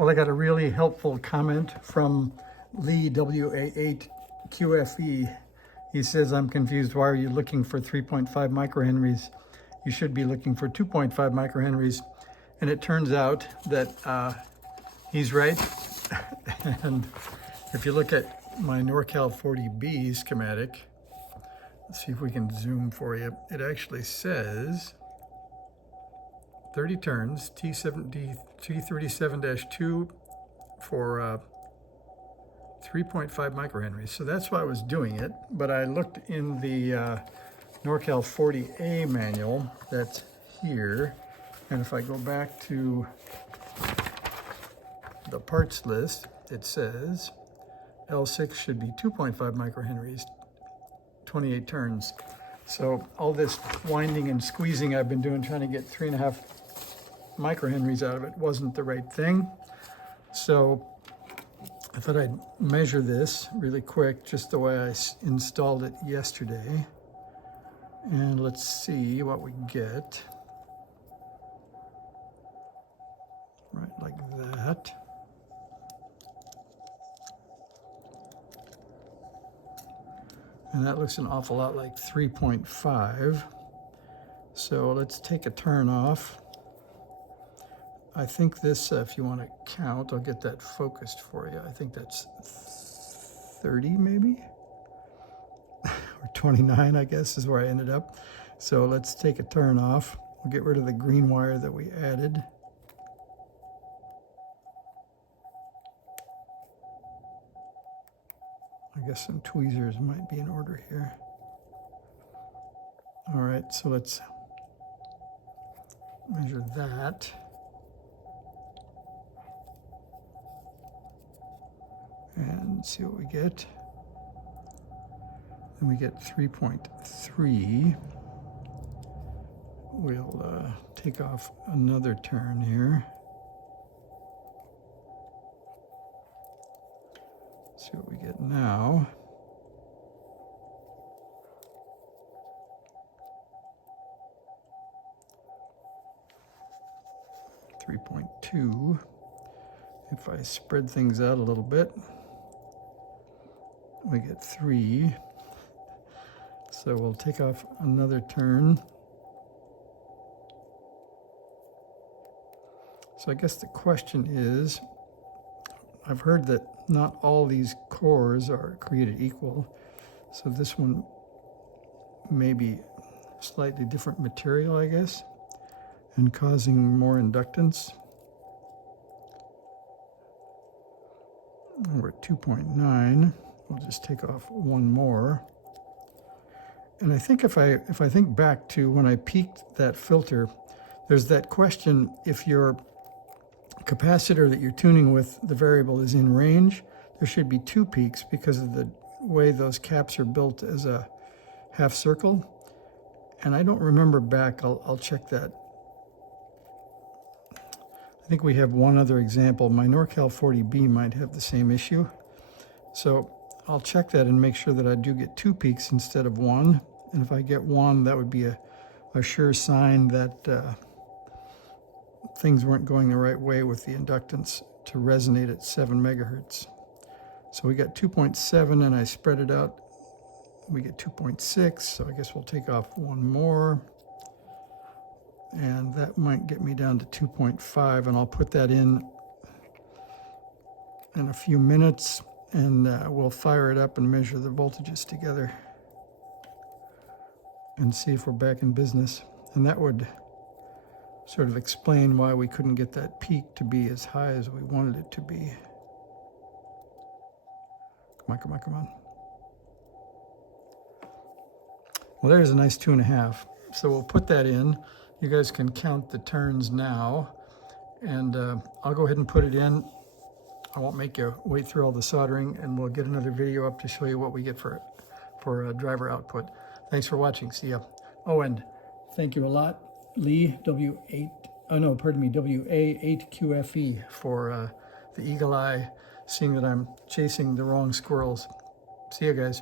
Well, I got a really helpful comment from Lee WA8QFE. He says, I'm confused. Why are you looking for 3.5 microhenries? You should be looking for 2.5 microhenries. And it turns out that he's right. And if you look at my NorCal 40B schematic, let's see if we can zoom for you. It actually says 30 turns, T37-2 for 3.5 microhenries. So that's why I was doing it. But I looked in the NorCal 40A manual that's here. And if I go back to the parts list, it says L6 should be 2.5 microhenries, 28 turns. So all this winding and squeezing I've been doing trying to get 3.5 microhenries out of it wasn't the right thing. So I thought I'd measure this really quick, just the way I installed it yesterday. And let's see what we get. Right like that. And that looks an awful lot like 3.5. So let's take a turn off. I think this, if you want to count, I'll get that focused for you. I think that's 30 maybe? Or 29, I guess, is where I ended up. So let's take a turn off. We'll get rid of the green wire that we added. I guess some tweezers might be in order here. All right, so let's measure that. And see what we get. Then we get 3.3. We'll take off another turn here. See what we get now. .2. If I spread things out a little bit, we get 3. So we'll take off another turn. So I guess the question is, I've heard that not all these cores are created equal. So this one may be slightly different material, I guess, and causing more inductance. We're at 2.9. We'll just take off one more. And I think if I think back to when I peaked that filter, there's that question, if your capacitor that you're tuning with the variable is in range, there should be 2 peaks because of the way those caps are built as a half circle. And I don't remember back, I'll check that. I think we have one other example. My NorCal 40B might have the same issue. So I'll check that and make sure that I do get 2 peaks instead of 1. And if I get 1, that would be a sure sign that things weren't going the right way with the inductance to resonate at 7 megahertz. So we got 2.7 and I spread it out. We get 2.6, so I guess we'll take off one more. And that might get me down to 2.5, and I'll put that in a few minutes, and we'll fire it up and measure the voltages together and see if we're back in business. And that would sort of explain why we couldn't get that peak to be as high as we wanted it to be. Come on, come on, come on. Well, there's a nice 2.5. So we'll put that in. You guys can count the turns now. And I'll go ahead and put it in. I won't make you wait through all the soldering, and we'll get another video up to show you what we get for driver output. Thanks for watching. See ya. Oh, and thank you a lot, Lee WA8QFE for the eagle eye, seeing that I'm chasing the wrong squirrels. See you guys.